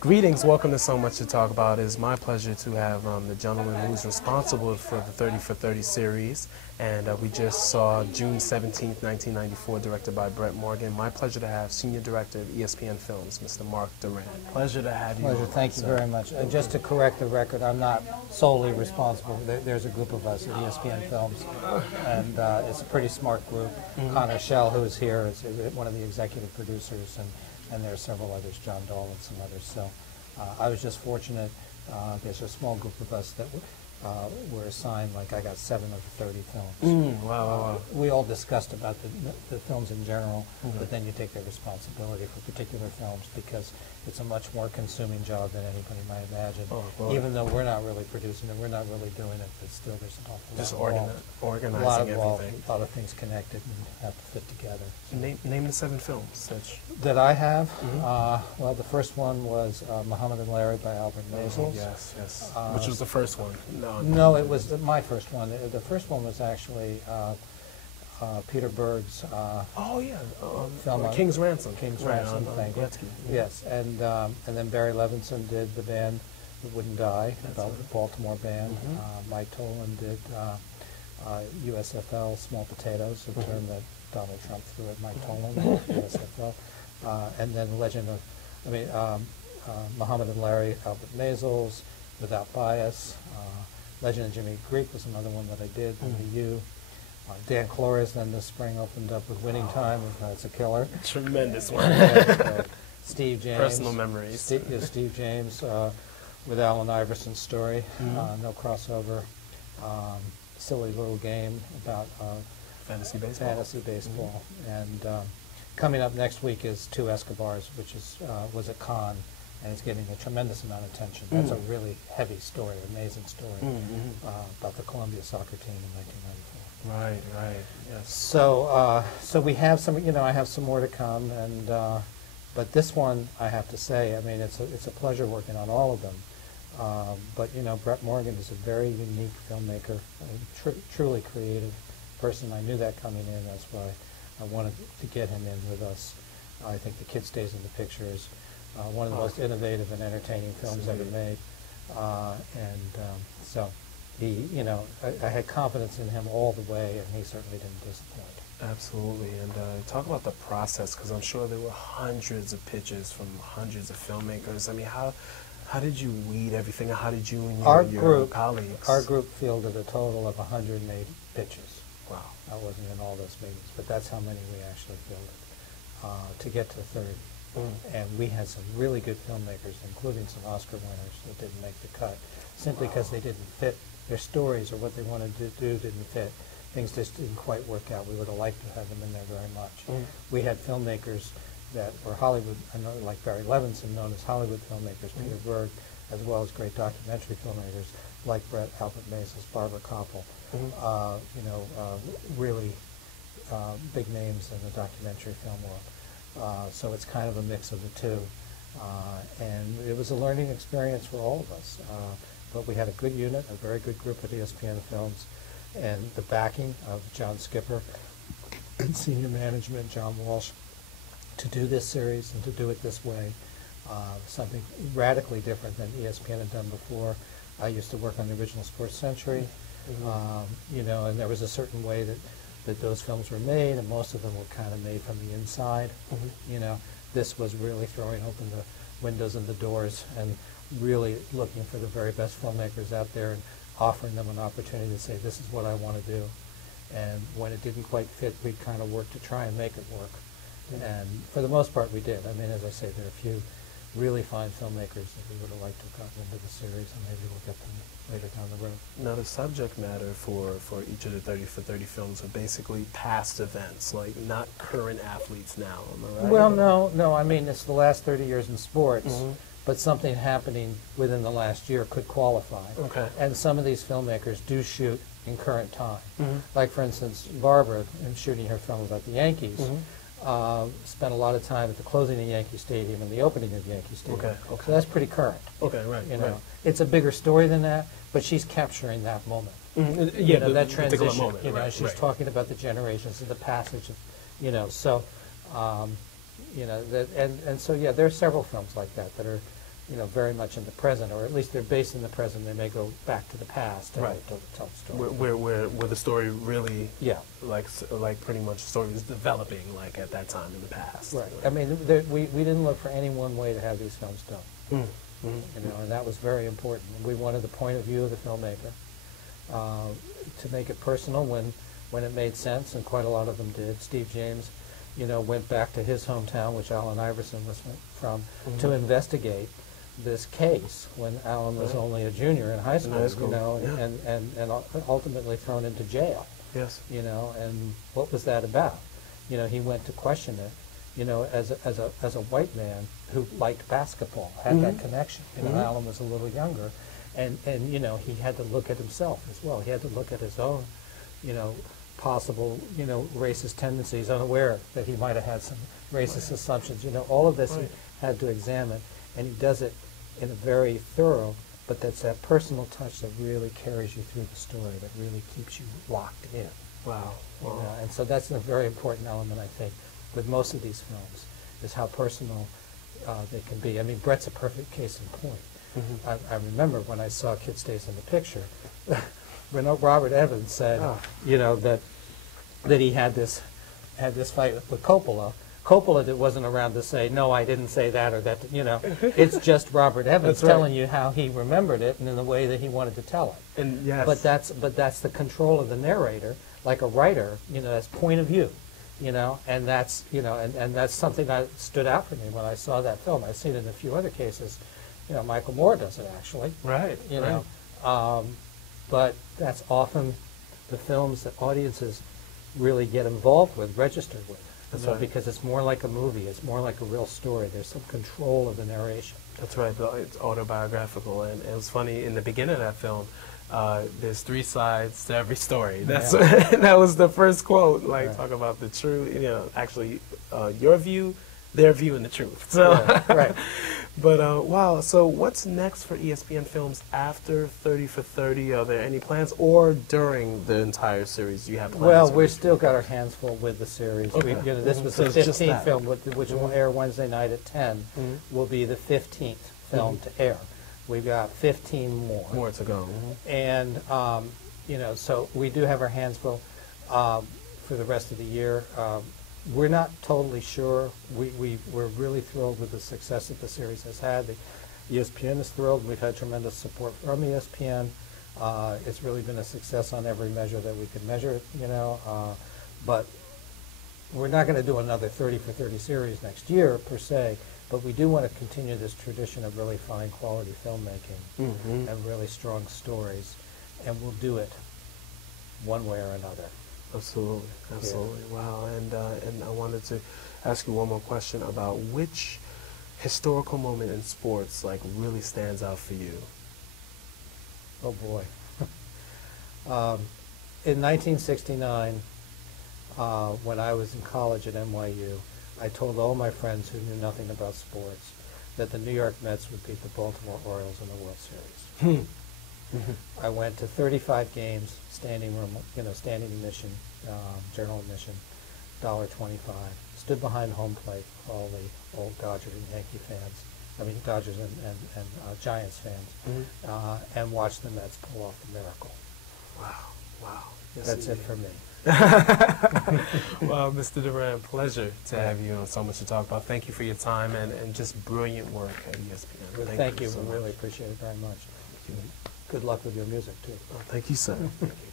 Greetings, welcome to So Much to Talk About. It is my pleasure to have the gentleman who's responsible for the 30 for 30 series. And we just saw June 17th, 1994, directed by Brett Morgan. My pleasure to have Senior Director of ESPN Films, Mr. Mark Durand. Pleasure to have you. Pleasure, thank you very much. Just to correct the record, I'm not solely responsible. There's a group of us at ESPN Films, and it's a pretty smart group. Connor Schell, who is here, is one of the executive producers, and there are several others, John Dahl and some others. So I was just fortunate. There's a small group of us that were assigned, like I got 7 of the 30 films. Wow. We all discussed about the films in general, but then you take the responsibility for particular films because it's a much more consuming job than anybody might imagine. Even though we're not really producing it, we're not really doing it, but still there's an awful lot involved. Organizing everything. A lot of things connected and have to fit together. Name the 7 films that I have. Well, the first one was Muhammad and Larry by Albert Maysles. Yes. Which was the first one? No, it was my first one. The first one was actually Peter Berg's film, King's Ransom. King's Ransom, thank you. Yes, and then Barry Levinson did the band that Wouldn't Die, about the Baltimore band. Mike Tolan did USFL, Small Potatoes, a term that Donald Trump threw at Mike Tolan, USFL. And then Muhammad and Larry, Albert Maysles, Without Bias. Legend of Jimmy Greek was another one that I did in the U. Dan Flores then this spring opened up with Winning Time. It's a killer. Tremendous one. Steve James. Personal memories. Steve James with Allen Iverson's story. No crossover. Silly little game about fantasy baseball. And coming up next week is Two Escobars, which was at Cannes. And it's getting a tremendous amount of attention. That's a really heavy story, amazing story about the Columbia soccer team in 1994. Right. Yes. So we have some, I have some more to come, and but this one I have to say, I mean, it's a pleasure working on all of them. But Brett Morgan is a very unique filmmaker, a truly creative person. I knew that coming in. That's why I wanted to get him in with us. I think The Kid Stays in the Picture is one of the most innovative and entertaining films ever made, so he, I had confidence in him all the way, and he certainly didn't disappoint. Absolutely, and talk about the process, because I'm sure there were hundreds of pitches from hundreds of filmmakers. I mean, how did you weed everything? How did you and your colleagues? Our group fielded a total of 180 pitches. Wow. I wasn't in all those meetings, but that's how many we actually fielded to get to 30. And we had some really good filmmakers, including some Oscar winners that didn't make the cut, simply because they didn't fit. Their stories or what they wanted to do didn't fit. Things just didn't quite work out. We would have liked to have them in there very much. We had filmmakers that were Hollywood, like Barry Levinson, known as Hollywood filmmakers, Peter Berg, as well as great documentary filmmakers like Brett, Albert Maysles, Barbara Koppel, really big names in the documentary film world. So it's kind of a mix of the two. And it was a learning experience for all of us. But we had a good unit, a very good group at ESPN Films, and the backing of John Skipper and senior management, John Walsh, to do this series and to do it this way, something radically different than ESPN had done before. I used to work on the original Sports Century, and there was a certain way that those films were made, and most of them were kind of made from the inside. This was really throwing open the windows and the doors and really looking for the very best filmmakers out there and offering them an opportunity to say, this is what I want to do. And when it didn't quite fit, we kind of worked to try and make it work. And for the most part, we did. I mean, as I say, there are a few really fine filmmakers that we would have liked to have gotten into the series, and maybe we'll get them later down the road. Now, the subject matter for each of the 30 for 30 films are basically past events, like not current athletes now, am I right? Well, no. I mean, it's the last 30 years in sports, but something happening within the last year could qualify. Okay. And some of these filmmakers do shoot in current time. Like, for instance, Barbara, in shooting her film about the Yankees, spent a lot of time at the closing of Yankee Stadium and the opening of Yankee Stadium. Okay. So that's pretty current. Okay, right. It's a bigger story than that, but she's capturing that moment. That transition. Moment. She's talking about the generations and the passage of, so, and so there are several films like that that are you know, very much in the present, or at least they're based in the present. They may go back to the past to, Right. to tell the story. Where the story really, Yeah. like pretty much the story was developing like at that time in the past. Right. I mean, we didn't look for any one way to have these films done. You know, and that was very important. We wanted the point of view of the filmmaker to make it personal when it made sense, and quite a lot of them did. Steve James, you know, went back to his hometown, which Alan Iverson was from, to investigate this case when Alan was only a junior in high school, you know, yeah. and ultimately thrown into jail. Yes. You know, and what was that about? You know, he went to question it. You know, as a white man who liked basketball, had that connection. You know, Alan was a little younger, and you know, he had to look at himself as well. He had to look at his own, you know, possible, you know, racist tendencies, unaware that he might have had some racist assumptions. You know, all of this he had to examine, and he does it in a very thorough, but that's that personal touch that really carries you through the story, that really keeps you locked in. Wow. You know, and so that's a very important element, I think, with most of these films, is how personal they can be. I mean, Brett's a perfect case in point. I remember when I saw Kid Stays in the Picture, when Robert Evans said, you know, that he had this fight with Coppola. Coppola that wasn't around to say, no, I didn't say that, or that, you know. It's just Robert Evans telling you how he remembered it and in the way that he wanted to tell it. And yes. But that's the control of the narrator, like a writer, you know, that's point of view. You know, and that's, you know, and that's something that stood out for me when I saw that film. I've seen it in a few other cases. You know, Michael Moore does it, actually. Right. You know, but that's often the films that audiences really get involved with, registered with. That's right. right. Because it's more like a movie. It's more like a real story. There's some control of the narration. That's right. It's autobiographical, and it was funny in the beginning of that film. There's 3 sides to every story. That's that was the first quote. Like talk about the truth. You know, actually, your view, their view, and the truth. So, right. But wow. So what's next for ESPN Films after 30 for 30? Are there any plans, or during the entire series? Do you have plans? Well, we've still got our hands full with the series. Okay. You know, this was So the it's just 15th film, which will air Wednesday night at 10. Will be the 15th film to air. We've got 15 more. More to go. And, you know, so we do have our hands full for the rest of the year. We're not totally sure. We're really thrilled with the success that the series has had. The ESPN is thrilled. We've had tremendous support from ESPN. It's really been a success on every measure that we could measure it, you know. But we're not going to do another 30 for 30 series next year, per se. But we do want to continue this tradition of really fine quality filmmaking and really strong stories, and we'll do it one way or another. Absolutely, absolutely. Yeah. Wow. And I wanted to ask you one more question about which historical moment in sports like really stands out for you. Oh boy. In 1969, when I was in college at NYU, I told all my friends who knew nothing about sports that the New York Mets would beat the Baltimore Orioles in the World Series. I went to 35 games, standing room, you know, standing admission, general admission, $1.25. Stood behind home plate, all the old Dodgers and Yankee fans. I mean, Dodgers and Giants fans, and watched the Mets pull off the miracle. Wow, wow. Yes, That's it for me. Well, Mr. Durand, pleasure to have you on So Much to Talk About. Thank you for your time and just brilliant work at ESPN. Well, thank you. We really appreciate it very much. Good luck with your music, too. Oh, thank you, sir. Thank you.